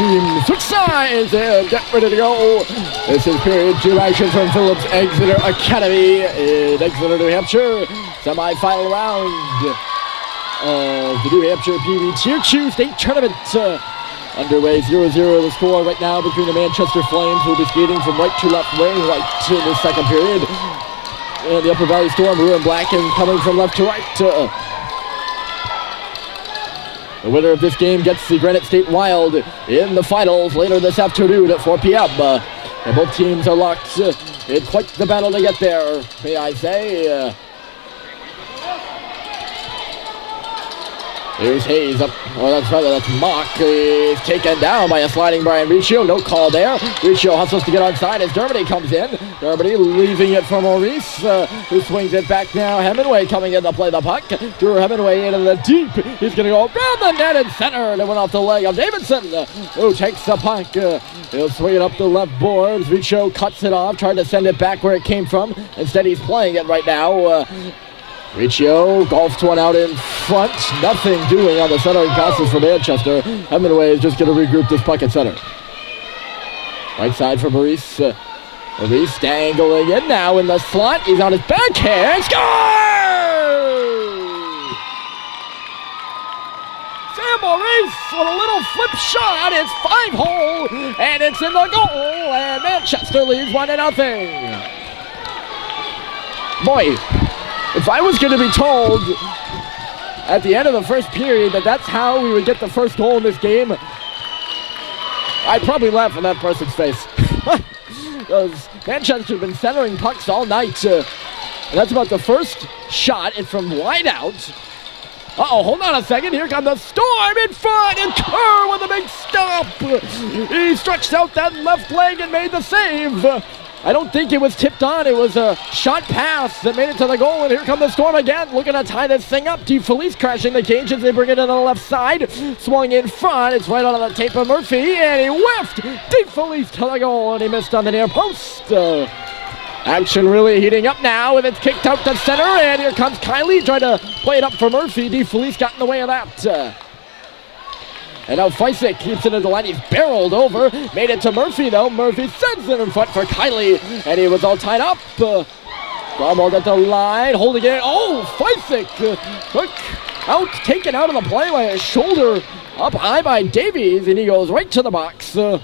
team switch sides and get ready to go. This is period 2 action from Phillips Exeter Academy in Exeter, New Hampshire. Semi-final round of the New Hampshire PB Tier 2 State Tournament. Underway 0-0 the score right now between the Manchester Flames, who will be skating from right to left, wearing white in the second period. And the Upper Valley Storm, blue and black, and coming from left to right. The winner of this game gets the Granite State Wild in the finals later this afternoon at 4 p.m. And both teams are locked in quite the battle to get there, may I say. Here's Hayes up, that's Mock. He's taken down by a sliding Brian Riccio. No call there. Riccio hustles to get onside as Dermody comes in. Dermody leaving it for Maurice, who swings it back now. Hemingway coming in to play the puck. Drew Hemingway into the deep. He's going to go around the net and center. It went off the leg of Davidson, who takes the puck. He'll swing it up the left boards. Riccio cuts it off, tried to send it back where it came from. Instead, he's playing it right now. Riccio golfed one out in front. Nothing doing on the centering passes for Manchester. Hemingway is just going to regroup this puck at center. Right side for Maurice. Maurice dangling in now in the slot. He's on his backhand. Score! Sam Maurice with a little flip shot. It's 5-hole, and it's in the goal. And Manchester leads 1-0. Boy. If I was going to be told at the end of the first period that that's how we would get the first goal in this game, I'd probably laugh in that person's face. Because Manchester's been centering pucks all night. And that's about the first shot. It's from wide out. Uh-oh, hold on a second. Here comes the Storm in front. And Kerr with a big stop. He stretched out that left leg and made the save. I don't think it was tipped on. It was a shot pass that made it to the goal. And here come the Storm again, looking to tie this thing up. DeFelice crashing the cage as they bring it to the left side. Swung in front. It's right onto the tape of Murphy, and he whiffed. DeFelice to the goal, and he missed on the near post. Action really heating up now, and it's kicked out to center. And here comes Kiley trying to play it up for Murphy. DeFelice got in the way of that. And now Feisik keeps it in the line. He's barreled over. Made it to Murphy, though. Murphy sends it in front for Kiley. And he was all tied up. Gromwald at the line. Holding it. Oh, Feisik took out, taken out of the play by his shoulder. Up high by Davies. And he goes right to the box. A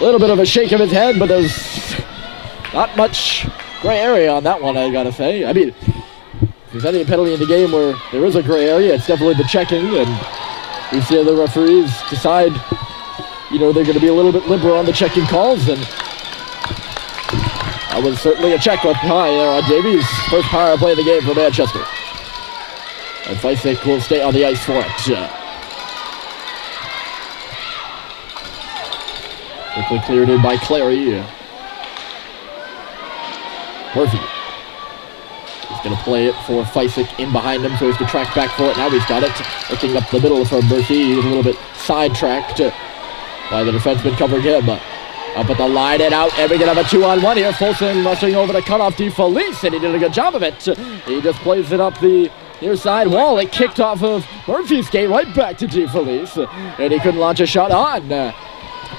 little bit of a shake of his head, but there's not much gray area on that one, I gotta say. I mean, if there's any penalty in the game where there is a gray area, it's definitely the checking. And we see the referees decide, they're going to be a little bit liberal on the checking calls, and that was certainly a check up high there on Davies. First power play of the game for Manchester. And Feisik will stay on the ice for it. Quickly cleared in by Clary. Murphy. He's going to play it for Feisik in behind him, so he has to track back for it. Now he's got it. Looking up the middle for Murphy. He's a little bit sidetracked by the defenseman covering him. Up at the line and out, and we can have a 2-on-1 here. Folsom rushing over to cut off DeFelice, and he did a good job of it. He just plays it up the near side wall. It kicked off of Murphy's skate right back to DeFelice, and he couldn't launch a shot on.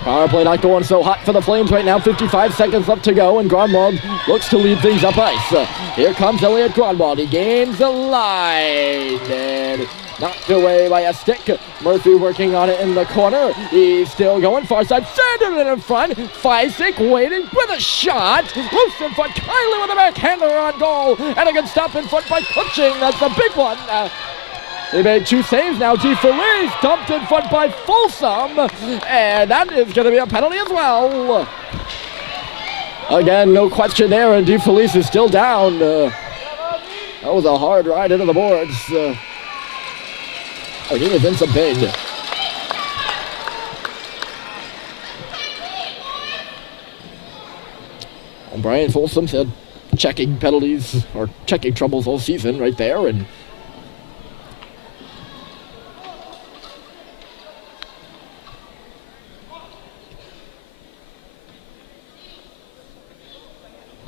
Power play not going so hot for the Flames right now. 55 seconds left to go, and Gromwald looks to lead things up ice. Here comes Elliot Gromwald. He gains the line and knocked away by a stick. Murphy working on it in the corner. He's still going far side. Sanded it in front. Feisik waiting with a shot. Loose in front. Kiley with a backhander on goal. And a good stop in front by Kutching. That's the big one. They made 2 saves now. DeFelice dumped in front by Folsom. And that is going to be a penalty as well. Again, no question there, and DeFelice is still down. That was a hard ride into the boards. He was in some pain. Brian Folsom said checking penalties or checking troubles all season right there, and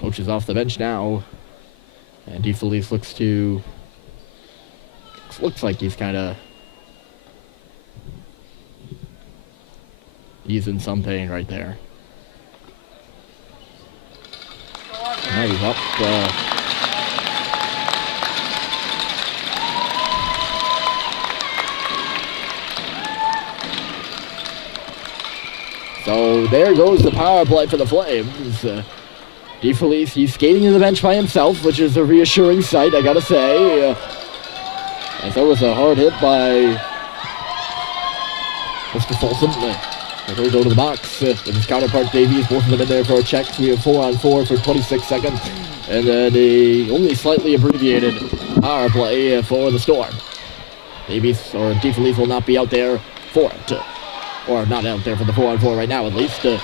coach is off the bench now, and DeFelice looks like he's kind of He's in some pain right there. Now he's up. So there goes the power play for the Flames. DeFelice, he's skating to the bench by himself, which is a reassuring sight, I gotta say. As that was a hard hit by Mr. Folsom. He'll go to the box with his counterpart Davies, both of them in there for a check. We have 4-on-4 for 26 seconds. And then a only slightly abbreviated power play for the Storm. Davies or DeFelice will not be out there for it. Or not out there for the 4-on-4 right now, at least. Lead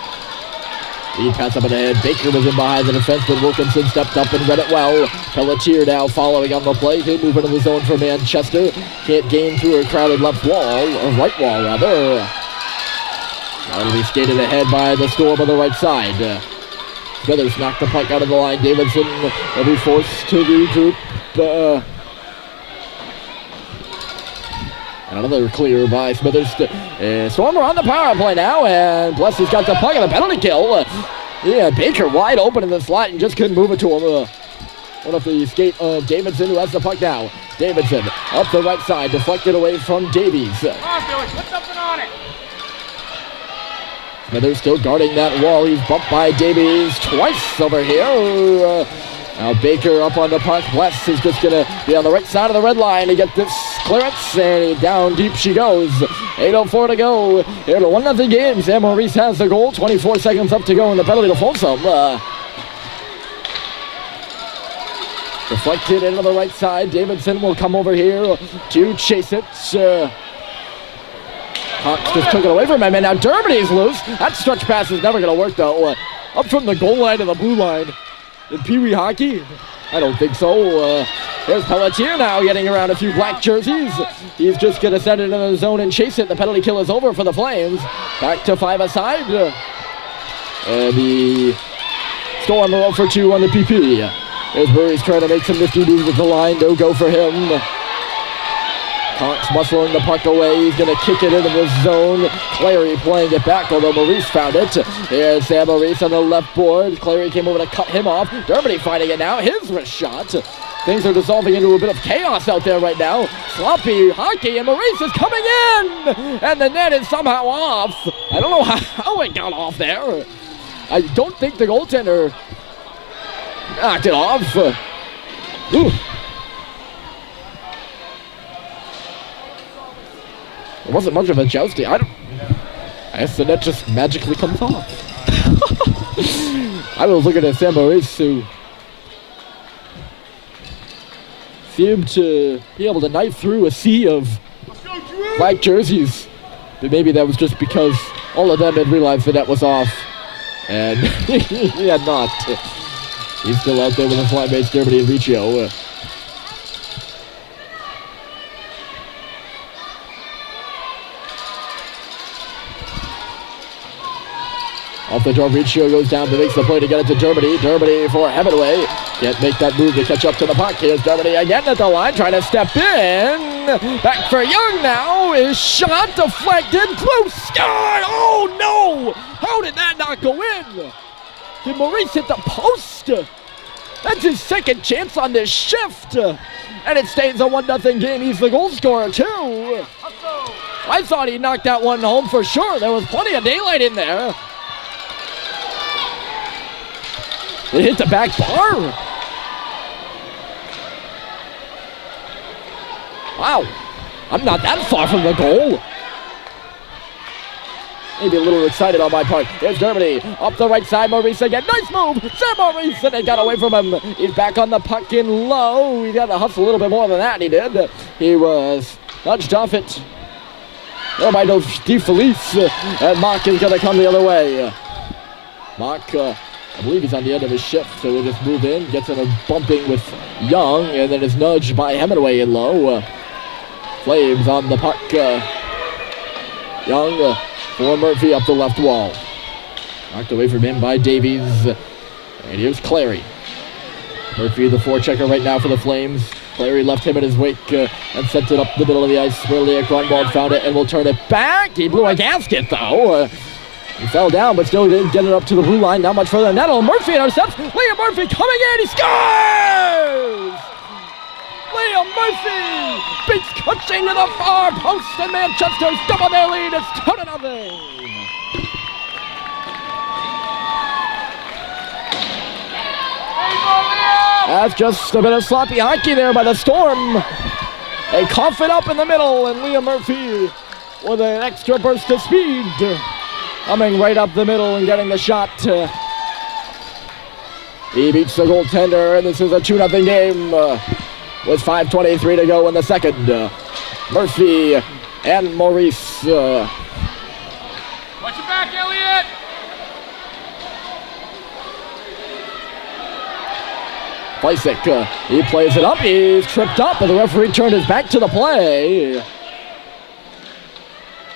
pass up ahead. Baker was in behind the defense, but Wilkinson stepped up and read it well. Pelletier now following on the play. He'll move into the zone for Manchester. Can't gain through a crowded left wall, or right wall rather. That'll be skated ahead by the Storm on the right side. Smithers knocked the puck out of the line. Davidson will be forced to regroup. Another clear by Smithers. Storm are on the power play now, and Blessy's got the puck and the penalty kill. Baker wide open in the slot and just couldn't move it to him. One of the skate of Davidson, who has the puck now. Davidson up the right side, deflected away from Davies. Come on, Billy, put something on it. Smithers still guarding that wall. He's bumped by Davies twice over here. Now Baker up on the puck. Bless is just going to be on the right side of the red line to get this clearance, and down deep she goes. 8:04 to go. Here to 1-0 game. Sam Maurice has the goal. 24 seconds up to go, and the penalty to Folsom. Deflected into the right side. Davidson will come over here to chase it. Hawks just took it away from him, and now Dermody's loose. That stretch pass is never going to work, though. Up from the goal line to the blue line. In Pee Wee hockey? I don't think so. There's Pelletier now getting around a few black jerseys. He's just going to set it in the zone and chase it. The penalty kill is over for the Flames. Back to 5-a-side. And the Storm are 0-for-2 on the PP. There's Murray's trying to make some nifty moves at the line. No go for him. Cox muscling the puck away. He's going to kick it into the zone. Clary playing it back, although Maurice found it. Here's Sam Maurice on the left board. Clary came over to cut him off. Dermody finding it now. His wrist shot. Things are dissolving into a bit of chaos out there right now. Sloppy hockey, and Maurice is coming in! And the net is somehow off. I don't know how it got off there. I don't think the goaltender knocked it off. Ooh. It wasn't much of a jousting. I guess the net just magically comes off. I was looking at Sam Maurice, who seemed to be able to knife through a sea of black jerseys. But maybe that was just because all of them had realized the net was off. And he had not. He's still out there with his line mates, Dermody and Riccio. Off the draw, Riccio goes down, but makes the play to get it to Dermody. Dermody for Hemingway. Can't make that move to catch up to the puck. Here's Dermody again at the line, trying to step in. Back for Young now. His shot deflected. Blue sky. Oh no! How did that not go in? Did Maurice hit the post? That's his second chance on this shift. And it stays a 1-0 game. He's the goal scorer too. I thought he knocked that one home for sure. There was plenty of daylight in there. It hit the back bar. Wow. I'm not that far from the goal. Maybe a little excited on my part. Here's Dermody. Up the right side, Maurice again. Nice move. Sam Maurice, and it got away from him. He's back on the puck in low. He got to hustle a little bit more than that, he did. He was nudged off it. There by DeFelice. And Mock is going to come the other way. Mock, I believe he's on the end of his shift, so we'll just move in. Gets in a bumping with Young, and then is nudged by Hemingway in low. Flames on the puck. Young for Murphy up the left wall. Knocked away from him by Davies. And here's Clary. Murphy, the forechecker right now for the Flames. Clary left him in his wake and sent it up the middle of the ice. Where Leah Grunwald found it and will turn it back. He blew a gasket, though. He fell down, but still didn't get it up to the blue line. Not much further than that. Murphy intercepts. Liam Murphy coming in. He scores! Liam Murphy beats Cushing to the far post, and Manchester's double their lead. It's 2-0. That's just a bit of sloppy hockey there by the Storm. They cough it up in the middle, and Liam Murphy with an extra burst of speed. Coming right up the middle and getting the shot. He beats the goaltender, and this is a 2-0 game with 5:23 to go in the second. Murphy and Maurice. Watch your back, Elliot! Fysick, he plays it up. He's tripped up, but the referee turned his back to the play.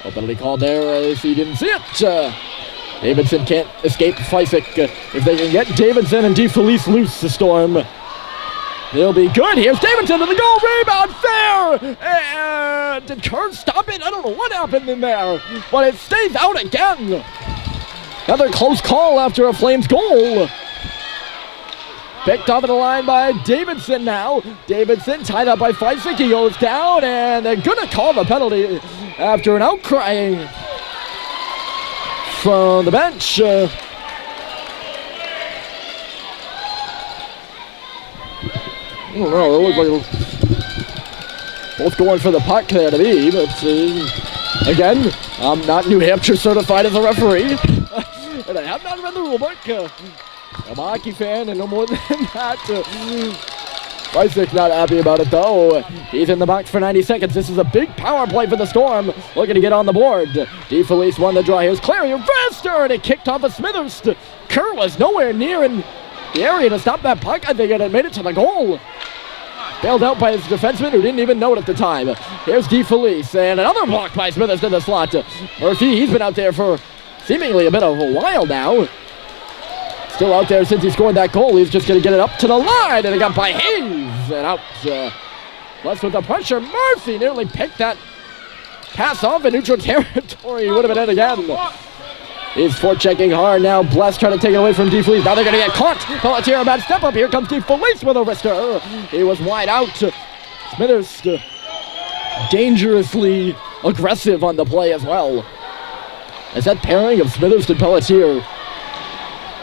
No penalty called there as he didn't see it. Davidson can't escape Fysick. If they can get Davidson and DeFelice loose, the Storm, they'll be good. Here's Davidson to the goal. Rebound, fair! And did Kern stop it? I don't know what happened in there, but it stays out again. Another close call after a Flames goal. Picked off at the line by Davidson now. Davidson tied up by Fysick. He goes down, and they're going to call the penalty after an outcry from the bench. I don't know. It looked like both going for the puck there to me, but again, I'm not New Hampshire certified as a referee, and I have not read the rule book. I'm a hockey fan and no more than that. Fysick not happy about it though. He's in the box for 90 seconds. This is a big power play for the Storm. Looking to get on the board. DeFelice won the draw. Here's Clary faster, and it kicked off of Smithers. Kerr was nowhere near in the area to stop that puck. I think it had made it to the goal. Bailed out by his defenseman who didn't even know it at the time. Here's DeFelice, and another block by Smithers to the slot. Murphy, he's been out there for seemingly a bit of a while now. Still out there since he scored that goal. He's just going to get it up to the line, and it got by Hayes. And out. Blessed with the pressure. Murphy nearly picked that pass off in neutral territory. He would have been in again. He's forechecking hard now. Blessed trying to take it away from DeFelice. Now they're going to get caught. Pelletier, a bad step up. Here comes DeFelice with a wrister. He was wide out. Smithers dangerously aggressive on the play as well. As that pairing of Smithers and Pelletier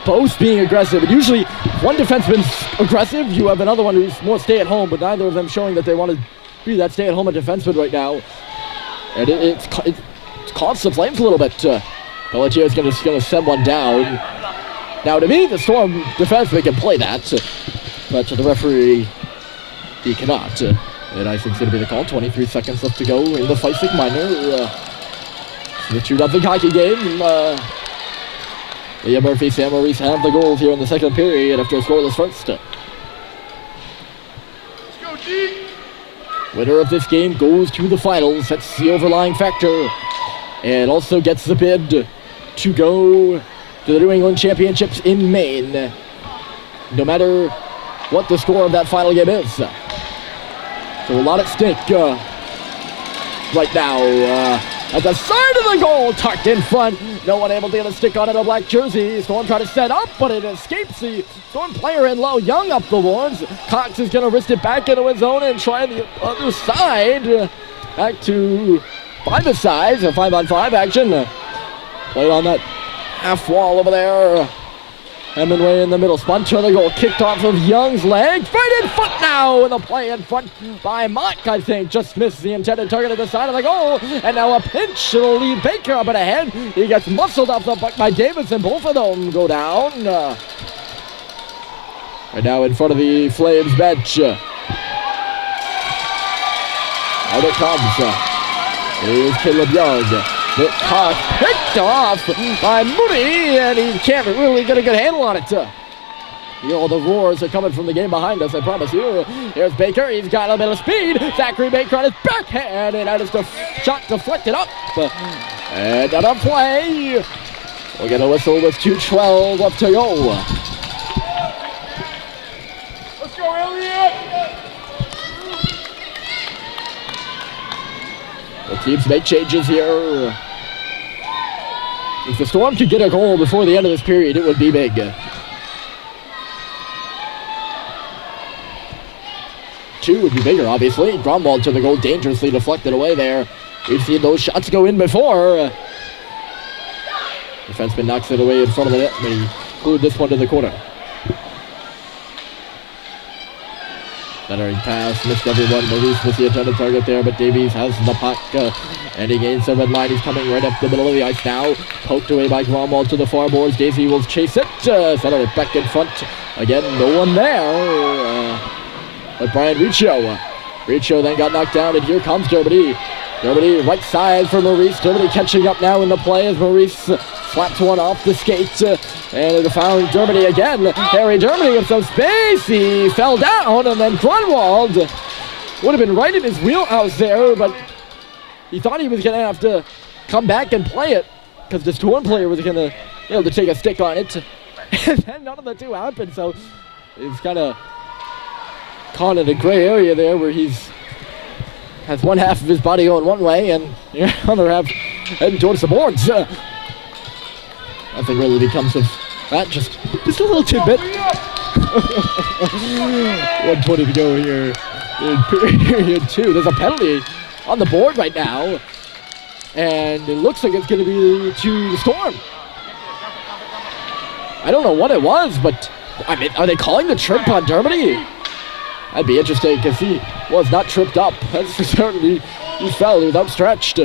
both being aggressive, and usually one defenseman's aggressive, you have another one who's more stay-at-home, but neither of them showing that they want to be that stay-at-home defenseman right now. And it's cost the Flames a little bit. Pelletier is going to send one down. Now, to me, the Storm defenseman can play that, but to the referee, he cannot. And I think it's going to be the call. 23 seconds left to go in the Fysick minor. The 2-0 hockey game. Liam Murphy, Sam Maurice have the goals here in the second period after a scoreless first. Let's go, G! Winner of this game goes to the finals. That's the overlying factor. And also gets the bid to go to the New England Championships in Maine, no matter what the score of that final game is. So a lot at stake right now. At the side of the goal, tucked in front. No one able to get a stick on it, a black jersey. Storm trying to set up, but it escapes the Storm player in low. Young up the boards. Cox is going to wrist it back into his zone and try the other side. Back to by the sides, a 5-on-5 action. Played on that half wall over there. Hemingway in the middle, spun to the goal, kicked off of Young's leg, right in foot now, and the play in front by Mock, I think, just missed the intended target at the side of the goal, and now a pinch, it'll lead Baker up and ahead. He gets muscled off the puck by Davidson, both of them go down. Right now in front of the Flames bench. Out it comes. Here's Caleb Young. The puck picked off by Moody, and he can't really get a good handle on it. You know, the roars are coming from the game behind us, I promise you. Here's Baker, he's got a bit of speed. Zachary Baker on his backhand, and that is the shot deflected up. And another play. We'll get a whistle with 2:12 left to go. Let's go, Elliot! The teams make changes here. If the Storm could get a goal before the end of this period, it would be big. 2 would be bigger, obviously. Ground ball to the goal, dangerously deflected away there. We've seen those shots go in before. Defenseman knocks it away in front of the net, but he glued this one to the corner. Centering pass, missed everyone. Maurice was the intended target there, but Davies has the puck, and he gains the red line. He's coming right up the middle of the ice now. Poked away by Gromwald to the far boards. Daisy will chase it. Center it back in front. Again, no one there. But Brian Riccio. Riccio then got knocked down, and here comes Dermody. Dermody right side for Maurice. Dermody catching up now in the play as Maurice slaps one off the skate, and it found Dermody again. Harry Dermody with some space. He fell down, and then Grunwald would have been right in his wheelhouse there, but he thought he was going to have to come back and play it because the Storm player was going to be able to take a stick on it. And then none of the two happened, so he's kind of caught in a gray area there where has one half of his body going one way and the other half heading towards the boards. Nothing really becomes of that, just a little tidbit. 1:20 to go here in period 2. There's a penalty on the board right now, and it looks like it's going to be to the Storm. I don't know what it was, but I mean, are they calling the trip on Dermody? That'd be interesting because he was not tripped up. That's for certain. He fell. He was outstretched.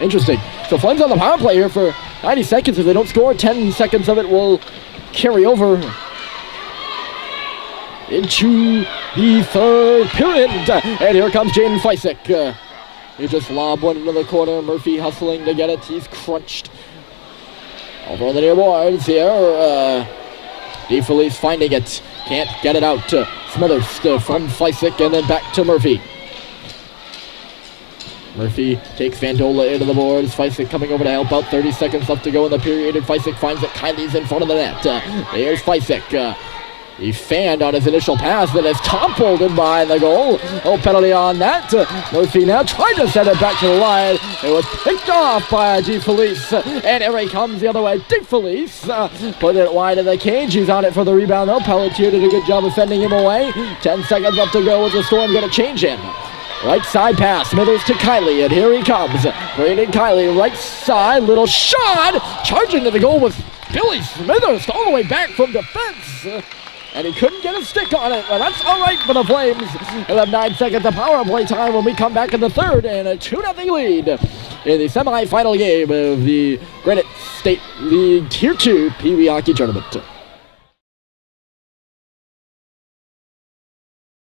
Interesting. So Flames on the power play here for 90 seconds. If they don't score, 10 seconds of it will carry over into the third period. And here comes Jaden Fysick. He just lobbed one into the corner. Murphy hustling to get it. He's crunched over on the near boards here. DeFelice finding it. Can't get it out to Smithers from Fysick and then back to Murphy. Murphy takes Vandola into the boards. Fysick coming over to help out. 30 seconds left to go in the period, and Fysick finds it. Kylie's in front of the net. There's Fysick. He fanned on his initial pass, then is toppled in behind the goal. No penalty on that. Murphy now trying to send it back to the line. It was picked off by DeFelice. And here he comes the other way. DeFelice put it wide of the cage. He's on it for the rebound though. Pelletier did a good job of fending him away. 10 seconds left to go with the Storm going to change him. Right side pass, Smithers to Kylie, and here he comes. Brandon Kylie, right side, little shot. Charging to the goal with Billy Smithers all the way back from defense. And he couldn't get a stick on it. Well, that's all right for the Flames. They'll have 9 seconds of power play time when we come back in the third, and a 2-0 lead in the semifinal game of the Granite State League Tier 2 Pee Wee Hockey Tournament.